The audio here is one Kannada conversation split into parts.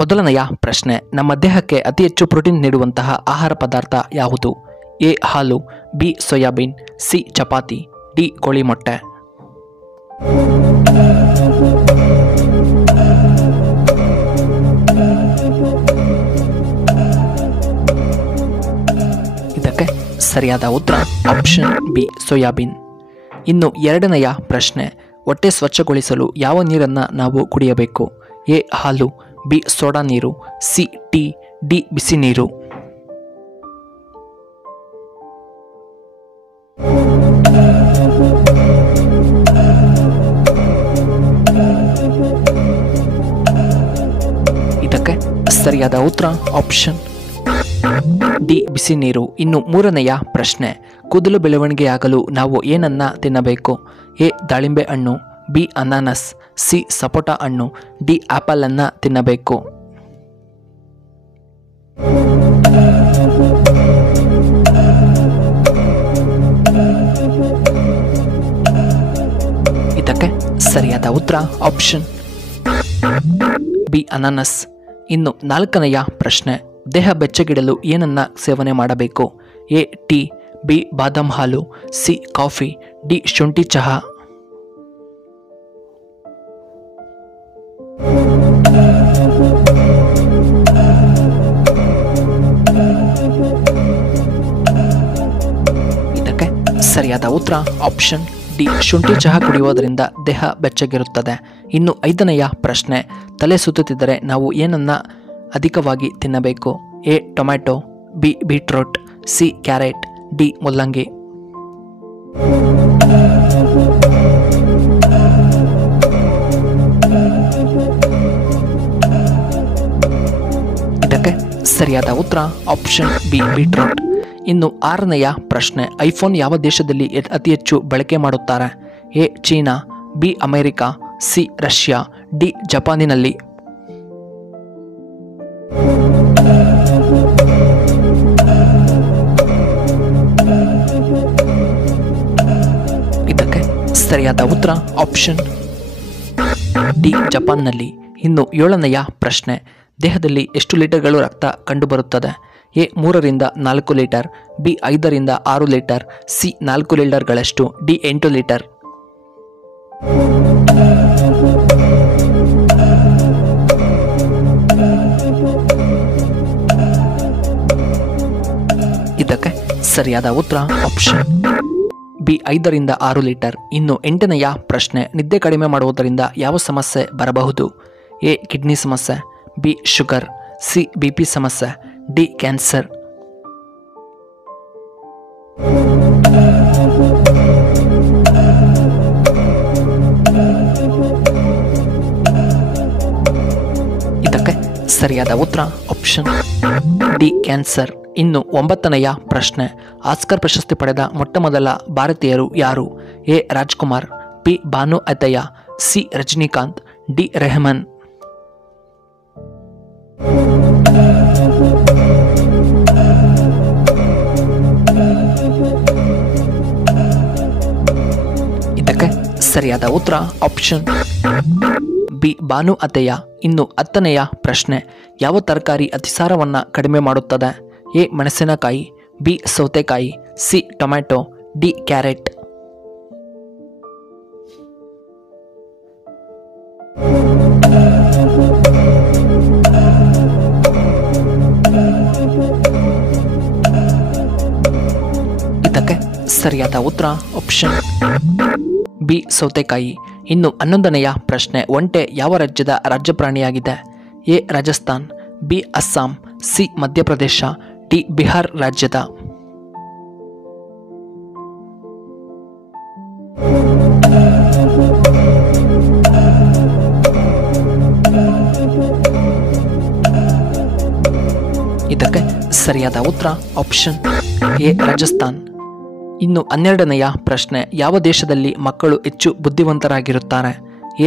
ಮೊದಲನೆಯ ಪ್ರಶ್ನೆ, ನಮ್ಮ ದೇಹಕ್ಕೆ ಅತಿ ಹೆಚ್ಚು ಪ್ರೋಟೀನ್ ನೀಡುವಂತಹ ಆಹಾರ ಪದಾರ್ಥ ಯಾವುದು? ಎ ಹಾಲು, B soybean, C chapati, D ಕೋಳಿ ಮೊಟ್ಟೆ. ಇದಕ್ಕೆ ಸರಿಯಾದ ಉತ್ತರ ಆಪ್ಷನ್ ಬಿ ಸೋಯಾಬೀನ್. ಇನ್ನು ಎರಡನೆಯ ಪ್ರಶ್ನೆ, ಹೊಟ್ಟೆ ಸ್ವಚ್ಛಗೊಳಿಸಲು ಯಾವ ನೀರನ್ನು ನಾವು ಕುಡಿಯಬೇಕು? ಎ ಹಾಲು, ಬಿ ಸೋಡಾ ನೀರು, ಸಿ ಟೀ, ಡಿ ಬಿಸಿ ನೀರು. ಇದಕ್ಕೆ ಸರಿಯಾದ ಉತ್ತರ ಆಪ್ಷನ್ ಡಿ ಬಿಸಿ ನೀರು. ಇನ್ನು ಮೂರನೆಯ ಪ್ರಶ್ನೆ, ಕೂದಲು ಬೆಳವಣಿಗೆಯಾಗಲು ನಾವು ಏನನ್ನ ತಿನ್ನಬೇಕು? ಎ ದಾಳಿಂಬೆ ಹಣ್ಣು, ಬಿ ಅನಾನಸ್, ಸಿ ಸಪೋಟ ಹಣ್ಣು, ಡಿ ಆಪಲ್ ಅನ್ನ ತಿನ್ನಬೇಕು. ಇದಕ್ಕೆ ಸರಿಯಾದ ಉತ್ತರ ಆಪ್ಷನ್ ಬಿ ಅನಾನಸ್. ಇನ್ನು ನಾಲ್ಕನೆಯ ಪ್ರಶ್ನೆ, ದೇಹ ಬೆಚ್ಚಗಿಡಲು ಏನನ್ನ ಸೇವನೆ ಮಾಡಬೇಕು? ಎ ಟೀ, ಬಿ ಬಾದಾಮ್ ಹಾಲು, ಸಿ ಕಾಫಿ, ಡಿ ಶುಂಠಿ ಚಹಾ. ಇದಕ್ಕೆ ಸರಿಯಾದ ಉತ್ತರ ಆಪ್ಷನ್ ಡಿ ಶುಂಠಿ ಚಹಾ ಕುಡಿಯುವುದರಿಂದ ದೇಹ ಬೆಚ್ಚಗಿರುತ್ತದೆ. ಇನ್ನು ಐದನೆಯ ಪ್ರಶ್ನೆ, ತಲೆ ಸುತ್ತುತ್ತಿದ್ದರೆ ನಾವು ಏನನ್ನ ಅಧಿಕವಾಗಿ ತಿನ್ನಬೇಕು? A tomato, B beetroot, C carrot, D ಮುಲ್ಲಂಗಿ. ಇದಕ್ಕೆ ಸರಿಯಾದ ಉತ್ತರ ಆಪ್ಷನ್ ಬಿ ಬೀಟ್ರೂಟ್. ಇನ್ನು ಆರನೆಯ ಪ್ರಶ್ನೆ, ಐಫೋನ್ ಯಾವ ದೇಶದಲ್ಲಿ ಅತಿ ಹೆಚ್ಚು ಬಳಕೆ ಮಾಡುತ್ತಾರೆ? A China, B America, C Russia, D ಜಪಾನಿನಲ್ಲಿ. ಇದಕ್ಕೆ ಸರಿಯಾದ ಉತ್ತರ ಆಪ್ಷನ್ ಡಿ ಜಪಾನ್ನಲ್ಲಿ. ಇನ್ನು ಏಳನೆಯ ಪ್ರಶ್ನೆ, ದೇಹದಲ್ಲಿ ಎಷ್ಟು ಲೀಟರ್ಗಳು ರಕ್ತ ಕಂಡುಬರುತ್ತದೆ? ಎ 3ರಿಂದ 4 ಲೀಟರ್, ಬಿ 5ರಿಂದ 6 ಲೀಟರ್, ಸಿ 4 ಲೀಟರ್ಗಳಷ್ಟು, ಡಿ 8 ಲೀಟರ್. ಇದಕ್ಕೆ ಸರಿಯಾದ ಉತ್ತರ ಆಪ್ಷನ್ ಬಿ 5ರಿಂದ 6 ಲೀಟರ್. ಇನ್ನು ಎಂಟನೆಯ ಪ್ರಶ್ನೆ, ನಿದ್ದೆ ಕಡಿಮೆ ಮಾಡುವುದರಿಂದ ಯಾವ ಸಮಸ್ಯೆ ಬರಬಹುದು? ಎ ಕಿಡ್ನಿ ಸಮಸ್ಯೆ, ಬಿ ಶುಗರ್, ಸಿ ಬಿಪಿ ಸಮಸ್ಯೆ, ಡಿ ಕ್ಯಾನ್ಸರ್. ಇದಕ್ಕೆ ಸರಿಯಾದ ಉತ್ತರ ಆಪ್ಷನ್ ಡಿ ಕ್ಯಾನ್ಸರ್. ಇನ್ನು 9ನೆಯ ಪ್ರಶ್ನೆ, ಆಸ್ಕರ್ ಪ್ರಶಸ್ತಿ ಪಡೆದ ಮೊಟ್ಟಮೊದಲ ಭಾರತೀಯರು ಯಾರು? A Rajkumar, B Bhanu Athaiya, C Rajinikanth, D Rehman. ಇದಕ್ಕೆ ಸರಿಯಾದ ಉತ್ತರ ಆಪ್ಷನ್ ಬಿ ಭಾನು ಅತಯ್ಯ. ಇನ್ನು 10ನೆಯ ಪ್ರಶ್ನೆ, ಯಾವ ತರಕಾರಿ ಅತಿಸಾರವನ್ನು ಕಡಿಮೆ ಮಾಡುತ್ತದೆ? ಎ ಮೆಣಸಿನಕಾಯಿ, ಬಿ ಸೌತೆಕಾಯಿ, ಸಿ ಟೊಮ್ಯಾಟೊ, ಡಿ ಕ್ಯಾರೆಟ್. ಇದಕ್ಕೆ ಸರಿಯಾದ ಉತ್ತರ ಆಪ್ಷನ್ ಬಿ ಸೌತೆಕಾಯಿ. ಇನ್ನು 11ನೆಯ ಪ್ರಶ್ನೆ, ಒಂಟೆ ಯಾವ ರಾಜ್ಯದ ರಾಜ್ಯ ಪ್ರಾಣಿಯಾಗಿದೆ? A Rajasthan, B Assam, C Madhya Pradesh, D Bihar ರಾಜ್ಯದ. ಇದಕ್ಕೆ ಸರಿಯಾದ ಉತ್ತರ ಆಪ್ಷನ್ ಎ ರಾಜಸ್ಥಾನ್. ಇನ್ನು 12ನೆಯ ಪ್ರಶ್ನೆ, ಯಾವ ದೇಶದಲ್ಲಿ ಮಕ್ಕಳು ಹೆಚ್ಚು ಬುದ್ಧಿವಂತರಾಗಿರುತ್ತಾರೆ?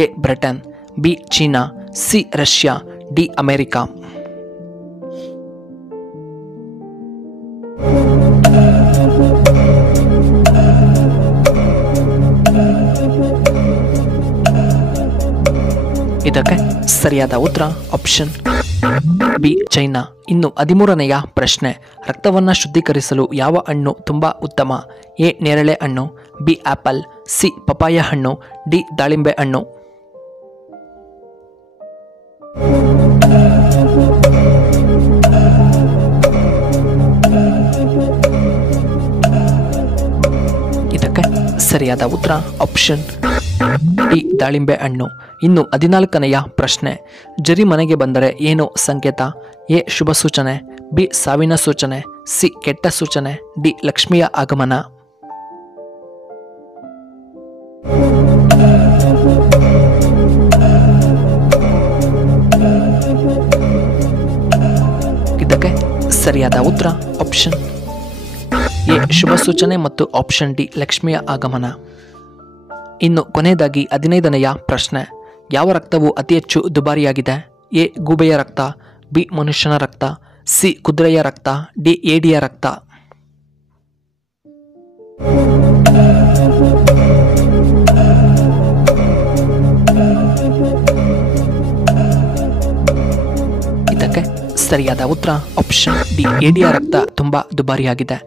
A Britain, B China, C Russia, D America. ಇದಕ್ಕೆ ಸರಿಯಾದ ಉತ್ತರ ಆಪ್ಷನ್ ಬಿ ಚೈನಾ. ಇನ್ನು 13ನೆಯ ಪ್ರಶ್ನೆ, ರಕ್ತವನ್ನು ಶುದ್ಧೀಕರಿಸಲು ಯಾವ ಹಣ್ಣು ತುಂಬ ಉತ್ತಮ? ಎ ನೇರಳೆ ಹಣ್ಣು, ಬಿ ಆಪಲ್, ಸಿ ಪಪಾಯ ಹಣ್ಣು, ಡಿ ದಾಳಿಂಬೆ ಹಣ್ಣು. ಇದಕ್ಕೆ ಸರಿಯಾದ ಉತ್ತರ ಆಪ್ಷನ್ ಡಿ ದಾಳಿಂಬೆ ಹಣ್ಣು. ಇನ್ನು 14ನೆಯ ಪ್ರಶ್ನೆ, ಜರಿ ಮನೆಗೆ ಬಂದರೆ ಏನು ಸಂಕೇತ? ಎ ಶುಭ ಸೂಚನೆ, ಬಿ ಸಾವಿನ ಸೂಚನೆ, ಸಿ ಕೆಟ್ಟ ಸೂಚನೆ, ಡಿ ಲಕ್ಷ್ಮಿಯ ಆಗಮನ. ಇದಕ್ಕೆ ಸರಿಯಾದ ಉತ್ತರ ಆಪ್ಷನ್ ಎ ಶುಭ ಸೂಚನೆ ಮತ್ತು ಆಪ್ಷನ್ ಡಿ ಲಕ್ಷ್ಮಿಯ ಆಗಮನ. ಇನ್ನು ಕೊನೆಯದಾಗಿ 15ನೆಯ ಪ್ರಶ್ನೆ, ಯಾವ ರಕ್ತವು ಅತಿ ಹೆಚ್ಚು ದುಬಾರಿಯಾಗಿದೆ? ಎ ಗೂಬೆಯ ರಕ್ತ, ಬಿ ಮನುಷ್ಯನ ರಕ್ತ, ಸಿ ಕುದುರೆಯ ರಕ್ತ, ಡಿ ಏಡಿಯ ರಕ್ತ. ಇದಕ್ಕೆ ಸರಿಯಾದ ಉತ್ತರ ಆಪ್ಷನ್ ಡಿ ಏಡಿಯ ರಕ್ತ ತುಂಬ ದುಬಾರಿಯಾಗಿದೆ.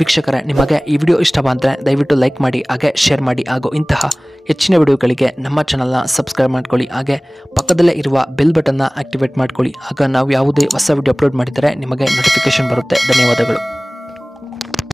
ವೀಕ್ಷಕರೇ, ನಿಮಗೆ ಈ ವಿಡಿಯೋ ಇಷ್ಟವಾದರೆ ದಯವಿಟ್ಟು ಲೈಕ್ ಮಾಡಿ, ಹಾಗೆ ಶೇರ್ ಮಾಡಿ, ಹಾಗೂ ಇಂತಹ ಹೆಚ್ಚಿನ ವಿಡಿಯೋಗಳಿಗೆ ನಮ್ಮ ಚಾನಲ್ನ ಸಬ್ಸ್ಕ್ರೈಬ್ ಮಾಡ್ಕೊಳ್ಳಿ. ಹಾಗೆ ಪಕ್ಕದಲ್ಲೇ ಇರುವ ಬೆಲ್ ಬಟನ್ನ ಆಕ್ಟಿವೇಟ್ ಮಾಡ್ಕೊಳ್ಳಿ. ಆಗ ನಾವು ಯಾವುದೇ ಹೊಸ ವಿಡಿಯೋ ಅಪ್ಲೋಡ್ ಮಾಡಿದರೆ ನಿಮಗೆ ನೋಟಿಫಿಕೇಶನ್ ಬರುತ್ತೆ. ಧನ್ಯವಾದಗಳು.